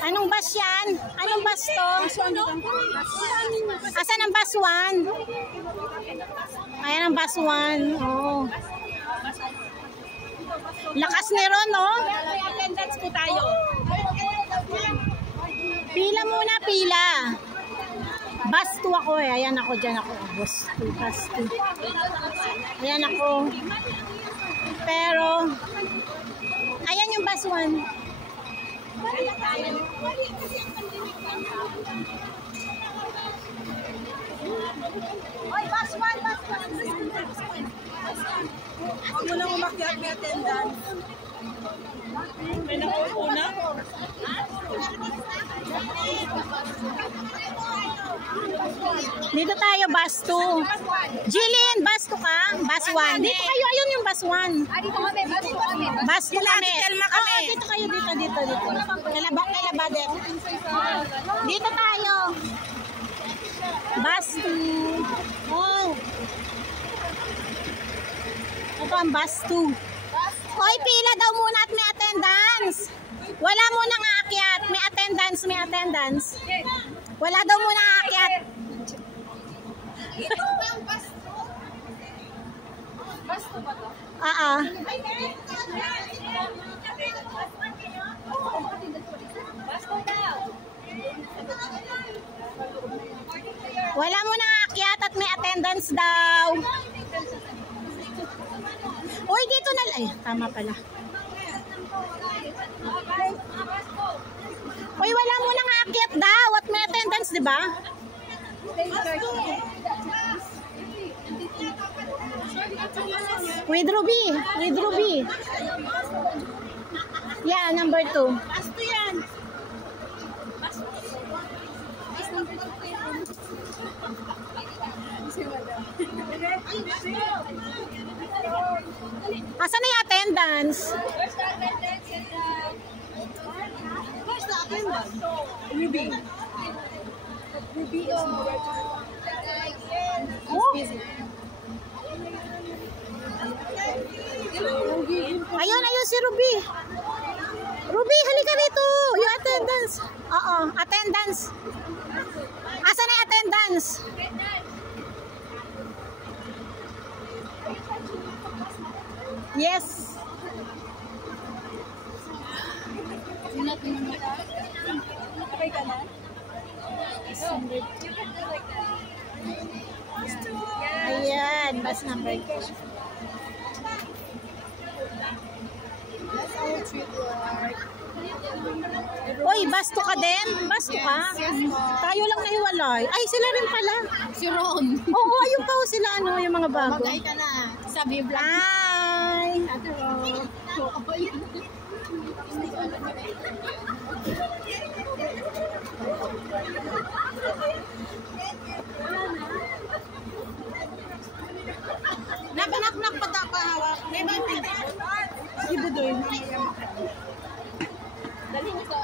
Anong bus yan? Anong bus to? Asan ang bus 1? Ayan ang bus 1. Oh. Lakas ni Ron, no? Attendance po tayo. Pila muna, pila. Bus 2 ako eh. Ayan ako, dyan ako. Bus 2, bus 2. Ayan ako. Pero, ayan yung bus 1. Oy, bus 1, bus 1. Huwag mo nang umakyat, may attendance. May nakupo na? Dito tayo, bus 2. Jillian, bus 2 ka? Bus 1. Dito kayo, ayun yung bus 1. Dito kami, bus 2 kami. Bus 2 kami. kami. Dito kayo, dito. Kailabadet. Dito tayo. Bus 2. Oh. Ito ang bus 2. Hoy, pila daw muna at may attendance. Wala muna nga aakyat. May attendance. Wala daw muna aakyat. Ito ba ang bus 2? Bus 2 ba to? Oo. Bus 2 daw. Wala muna aakyat at may attendance daw. Uy, dito na. Ay, tama pala. Uy, wala muna nga aakyat daw at may attendance, di ba? With Ruby. Yeah, number 2. Bus 2 yan. Asan na yung attendance? Where's the attendance? Where's the attendance? Ruby. Ruby is Ayun si Ruby. Ruby, halika rito. Yung attendance. Oo, attendance. Asan na yung attendance? Yes. Okay ka na? Ayan, bus number 2. Uy, bus 2 ka din? Bus 2 ka? Tayo lang nahiwalay. Ay, sila rin pala. Si Ron. Oo, ayun pa sila, ano, yung mga bago. Mag-ay ka na. Sabi yung vlog. Hi! Ate Ron. Nak pa daw hawak. May ba pwede? Si Budoy. Dali mo sa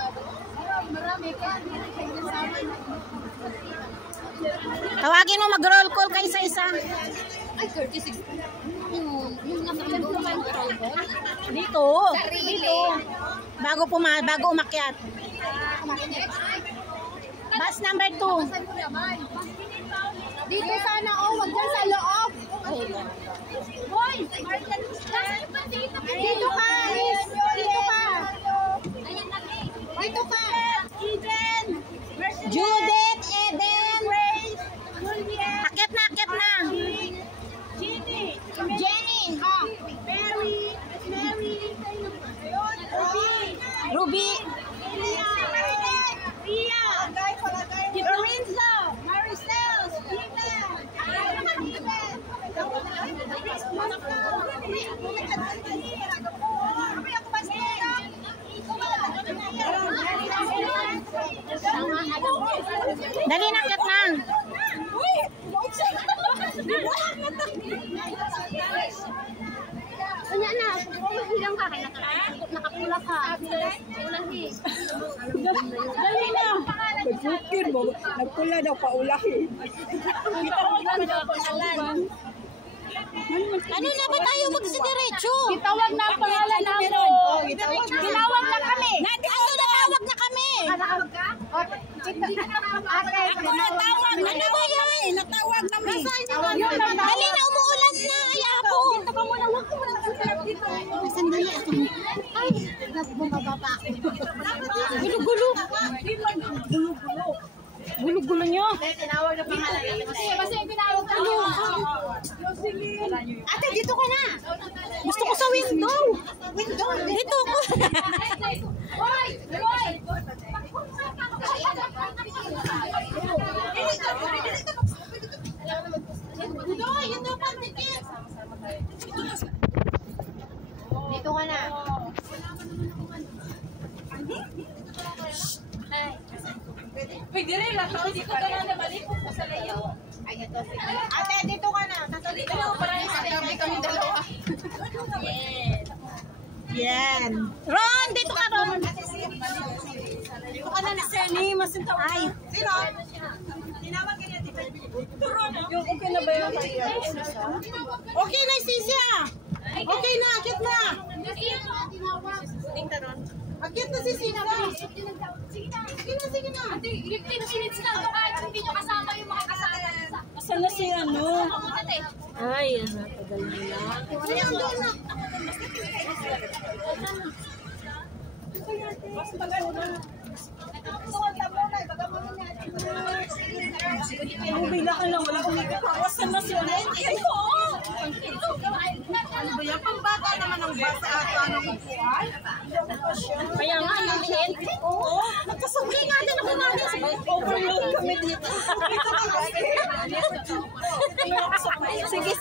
marami ka. Tawagin mo, mag-roll call ka isa-isa. Ay, 36. Yung nasa kanto pa yung roll call? Dito. Dito. Bago umakyat. Bus number 2. Dito sana, wag dyan sa loob. Boy! Dito ka! Dito ka! Judith, Eden. Akyat na. Jenny. Ruby. Lorenzo! Maricel! Dali na, akyat na. Kanya na, hilang ka, nakapula ka. Ulahi. Dali na. Nagpukir mo, nagpula daw paulahin. Ano na ba tayo magsidiretso? Tawag na ang pangalan namin. Tinawag na kami. Ano na tawag na kami? Natawag na kami. Natawag kami. Dali na, umuulan na. Ayapo. Dito ka muna. Huwag ka muna. Sandali. Ay, bumaba pa ako. Gulo-gulo. Gulo-gulo nyo. Tinawag na pangalan namin. Kasi tinawag ka nyo. Ate, dito ka na. Gusto ko sa window. Window. Dito ko. Hoy! Hoy! Dito ka na. Pwede rin lang. Hindi ko ka na nabalik sa layo. Ate, dito ka na. Dito na, parang kami dalawa. Yan. Ron, dito ka, Ron. Dito ka na na. Seni, masintaw. Ay. Sino? Tinawag ka niya, dito. Yung okay na ba yung Okay na, Sisya. Okay na, akit na. Akit na si Sisya. Sige na. 15 minutes lang to kahit hindi nyo kasama yung mga kasama. Asan na si ano? Ay, tagal nila. Ayan, doon na. Mas tagal na. Bumila ka lang, wala umikot. Asan na si ano? Ay, oo! Ano ba yan? Pambata naman ang basa at anong upuan? Kaya nga, yung liit. Oo. Nagkasabay nga din ako namin. Overload kami dito. Sige.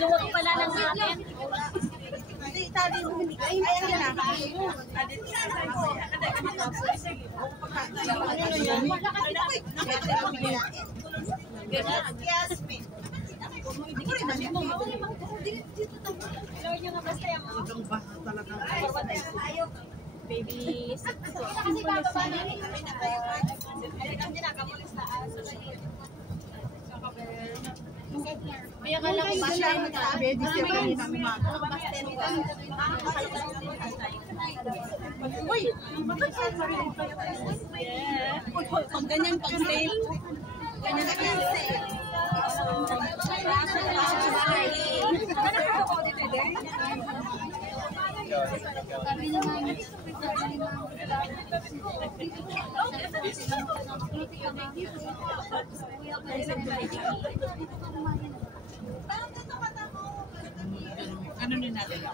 Luwag pala ng natin. Itali mo. Ay, na. Babies. Kasi bababa na rin. Kaya ka lang ba siya magsabi? Uy! Pag ganyan pag-sale. Ganyan na cancel. Ano na natin?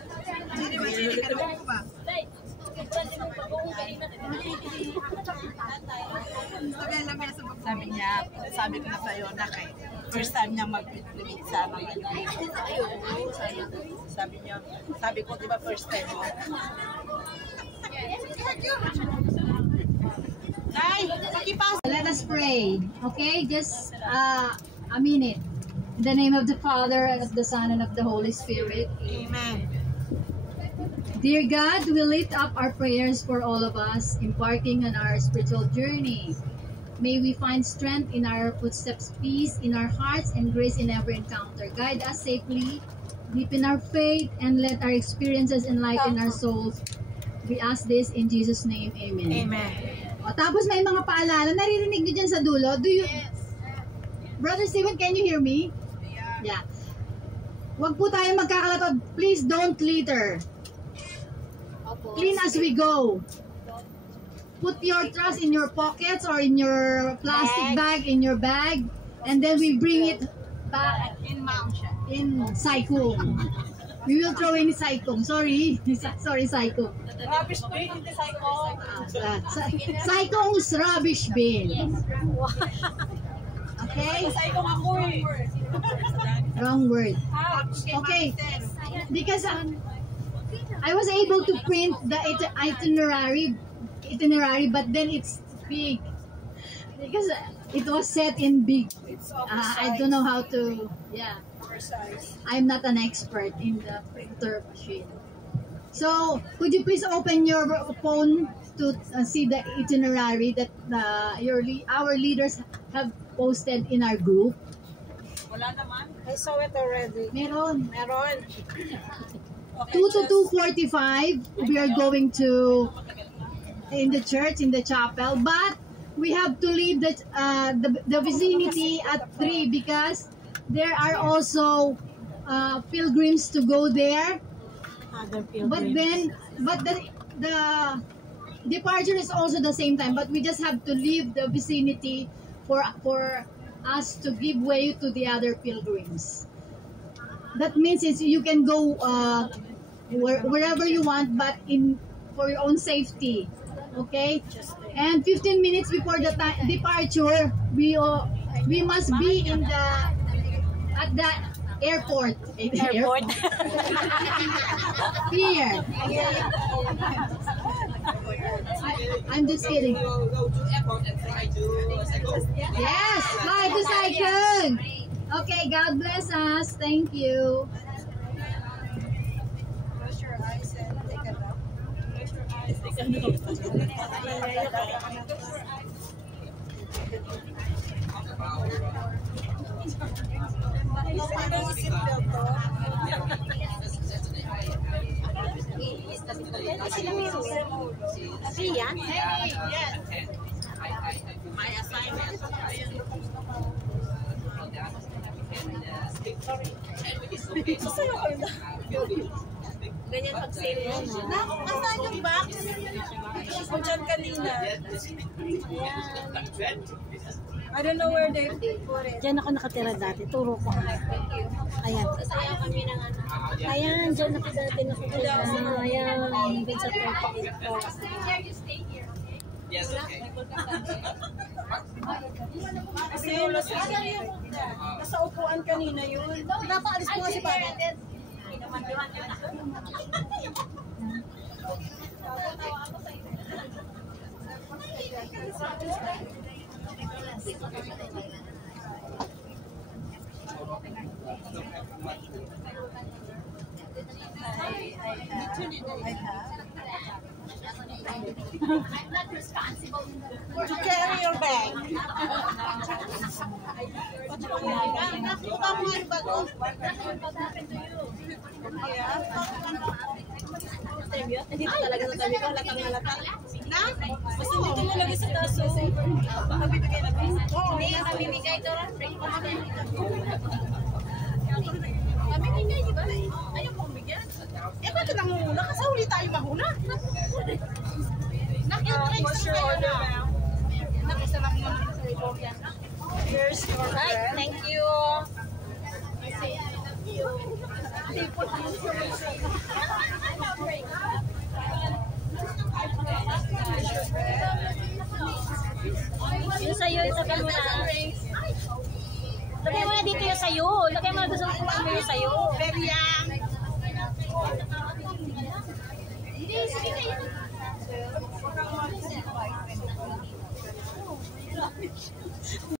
Sabi ko na sa'yo na first time niya mag-limit sa mga sabi ko, di ba first time mo? Let us pray. Okay, just a minute. In the name of the Father, and of the Son, and of the Holy Spirit. Amen. Dear God, we lift up our prayers for all of us, embarking on our spiritual journey. May we find strength in our footsteps, peace in our hearts, and grace in every encounter. Guide us safely, deepen our faith, and let our experiences enlighten our souls. We ask this in Jesus' name. Amen. Amen. O, tapos may mga paalala. Naririnig niyo dyan sa dulo? Do you... Brother Steven, can you hear me? Yeah. Huwag po tayo magkakalatod. Please don't litter. Clean as we go. Put your trash in your pockets or in your plastic bag, in your bag. And then we bring it back in Saikong. We will throw in Saikong. Sorry. Sorry, Saikong. Rubbish bin, hindi Saikong. Saikong's rubbish bin. Okay? Saikong ako eh. Wrong word. Okay. Because I was able to print the itinerary, but then it's big. Because it was set in big. I don't know how to, yeah. I'm not an expert in the printer machine. So, could you please open your phone to see the itinerary that our leaders have posted in our group? Wala naman. I saw it already. Meron. Meron. 2 to 2:45, we are going to in the church, in the chapel, but we have to leave the vicinity at 3 because there are also pilgrims to go there. Other But pilgrims. the departure is also the same time, but we just have to leave the vicinity for us to give way to the other pilgrims. That means you can go wherever you want, but for your own safety. Okay? And 15 minutes before the departure, we must be at the airport. Airport. Here. I'm just kidding. Go to airport and fly to Saigon. Yes, fly to Saigon. Okay, God bless us. Thank you. Close your eyes and take a nap. Close your eyes. Ayan. My assignment. Ganyan pag-sale mo. Nasaan yung box? Kung dyan kanina. I don't know where they put it. Diyan ako nakatira dati. Turo ko nga. Ayan. Ayan, diyan ako dati nakatira. Ayan, dun sa pulpit ko. Yes, okay. Kasi nasa upuan kanina yun. Napaalis ko kasi para. To carry your bag. Dito talaga sa tabi ko, latang halatang. Na? Basta dito mo lagi sa taso. Baka bibigay na ba? Hindi, namimigay ito. Namimigay, di ba? Ayaw mo bigyan. Eh, bakit nangunguna? Kasi huli tayo mahuna. What's your order, ma'am? Nakisa lang mo sa ito. Here's your bread. Thank you. Yung sa'yo, ilagay mo na. Lagay mo na dito yung sa'yo. Lagay mo na doon sa upuan mo yung sa'yo. Very young.